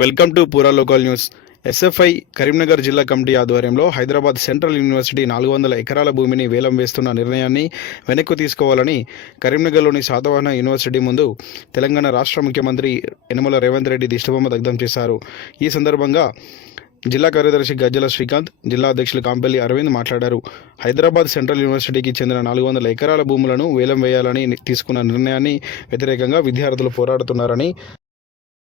Welcome to పూరా local news. SFI Karimnagar జిల్లా committee ఆధ్వర్యంలో హైదరాబాద్ సెంట్రల్ యూనివర్సిటీ నాలుగు వందల ఎకరాల భూమిని వేలం వేస్తున్న నిర్ణయాన్ని వెనక్కు తీసుకోవాలని కరీంనగర్లోని శాతవాహన యూనివర్సిటీ ముందు తెలంగాణ రాష్ట్ర ముఖ్యమంత్రి యనమల రేవంత్ రెడ్డి దిష్టిబొమ్మ దగ్ధం చేశారు. ఈ సందర్భంగా జిల్లా కార్యదర్శి గజ్జల శ్రీకాంత్ జిల్లా అధ్యక్షులు కాంపల్లి అరవింద్ మాట్లాడారు. హైదరాబాద్ సెంట్రల్ యూనివర్సిటీకి చెందిన నాలుగు వందల ఎకరాల భూములను వేలం వేయాలని తీసుకున్న నిర్ణయాన్ని వ్యతిరేకంగా విద్యార్థులు పోరాడుతున్నారని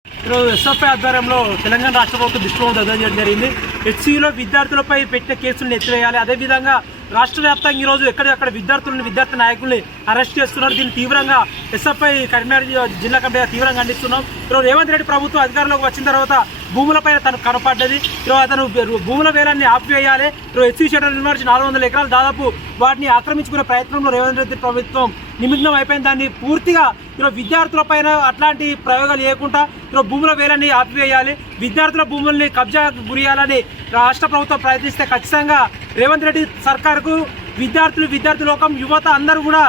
ఈరోజు ఎస్ఎఫ్ఐ ఆధ్వర్యంలో తెలంగాణ రాష్ట్ర ప్రభుత్వం దృష్టిలో దగ్ధం జరిగింది. హెచ్సిలో విద్యార్థులపై పెట్టిన కేసులను ఎత్తివేయాలి. అదేవిధంగా రాష్ట్ర వ్యాప్తంగా ఈరోజు ఎక్కడెక్కడ విద్యార్థులను విద్యార్థి నాయకుల్ని అరెస్ట్ చేస్తున్నారు. దీన్ని తీవ్రంగా ఎస్ఎఫ్ఐ కరీంనగర్ జిల్లా కమిటీగా తీవ్రంగా ఖండిస్తున్నాం. ఈరోజు రేవంత్ రెడ్డి ప్రభుత్వం అధికారంలోకి వచ్చిన తర్వాత భూములపైన తను కనపడ్డది. అతను భూముల వేలాన్ని ఆపివేయాలి. ఎస్సీ షెడ్యూల్ నిర్మించి నాలుగు వందల ఎకరాలు దాదాపు వాటిని ఆక్రమించుకునే ప్రయత్నంలో రేవంత్ రెడ్డి ప్రభుత్వం నిమిగ్నం అయిపోయిన దాన్ని పూర్తిగా ఈరోజు విద్యార్థుల పైన అట్లాంటి ప్రయోగాలు లేకుండా ఈరోజు భూముల వేలని ఆపివేయాలి. విద్యార్థుల భూముల్ని కబ్జా గురియాలని రాష్ట్ర ప్రభుత్వం ప్రయత్నిస్తే ఖచ్చితంగా రేవంత్ రెడ్డి సర్కార్కు విద్యార్థులు విద్యార్థి లోకం యువత అందరూ కూడా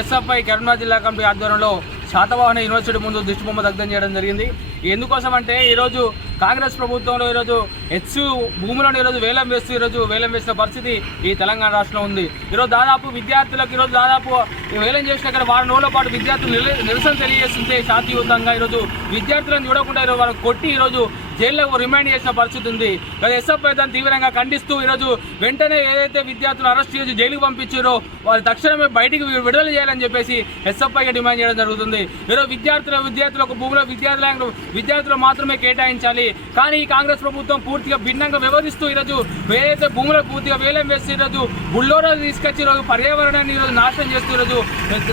ఎస్ఎఫ్ఐ కరీంనగర్ జిల్లా కమిటీ ఆధ్వర్యంలో శాతవాహన యూనివర్సిటీ ముందు దిష్టిబొమ్మ దగ్ధం చేయడం జరిగింది. ఎందుకోసం అంటే ఈరోజు కాంగ్రెస్ ప్రభుత్వంలో ఈరోజు హెచ్చు భూములను ఈరోజు వేలం వేస్తూ ఈరోజు వేలం వేసిన పరిస్థితి ఈ తెలంగాణ రాష్ట్రంలో ఉంది. ఈరోజు దాదాపు విద్యార్థులకు ఈరోజు దాదాపు వేలం చేసిన అక్కడ వారం రోజుల పాటు విద్యార్థులు నిల- నిరసన తెలియజేస్తుంటే శాంతియుతంగా ఈరోజు విద్యార్థులను చూడకుండా ఈరోజు వాళ్ళని కొట్టి ఈరోజు జైల్లో రిమైండ్ చేసిన పరిస్థితి ఉంది. గత ఎస్ఎఫ్ఐ దాన్ని తీవ్రంగా ఖండిస్తూ ఈరోజు వెంటనే ఏదైతే విద్యార్థులు అరెస్ట్ చేసి జైలుకు పంపించారో వారు తక్షణమే బయటికి విడుదల చేయాలని చెప్పేసి ఎస్ఎఫ్ఐగా డిమాండ్ చేయడం జరుగుతుంది. ఈరోజు విద్యార్థుల విద్యార్థులకు భూమిలో విద్యార్థుల విద్యార్థులు మాత్రమే కేటాయించాలి. కానీ ఈ కాంగ్రెస్ ప్రభుత్వం పూర్తిగా భిన్నంగా వ్యవహరిస్తూ ఈరోజు ఏదైతే భూములకు పూర్తిగా వేలం వేసి ఈరోజు బుల్లోరోజు తీసుకొచ్చి ఈరోజు పర్యావరణాన్ని ఈరోజు నాశనం చేస్తూ ఈరోజు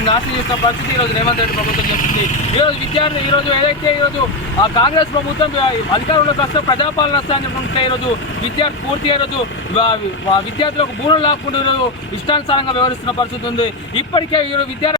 నాశనం చేసిన పరిస్థితి ఈరోజు రేవంత్ రెడ్డి ప్రభుత్వం చేస్తుంది ఈరోజు విద్యార్థి ఈరోజు ఏదైతే ఈరోజు కాంగ్రెస్ ప్రభుత్వం అధికారంలోకి వస్తే ప్రజాపాలన వస్తాయని ఉంటే ఈరోజు విద్యార్థి పూర్తి ఈరోజు విద్యార్థులకు భూములు లాక్కుండా ఈరోజు ఇష్టానుసారంగా వ్యవహరిస్తున్న పరిస్థితి ఉంది. ఇప్పటికే ఈరోజు విద్యార్థి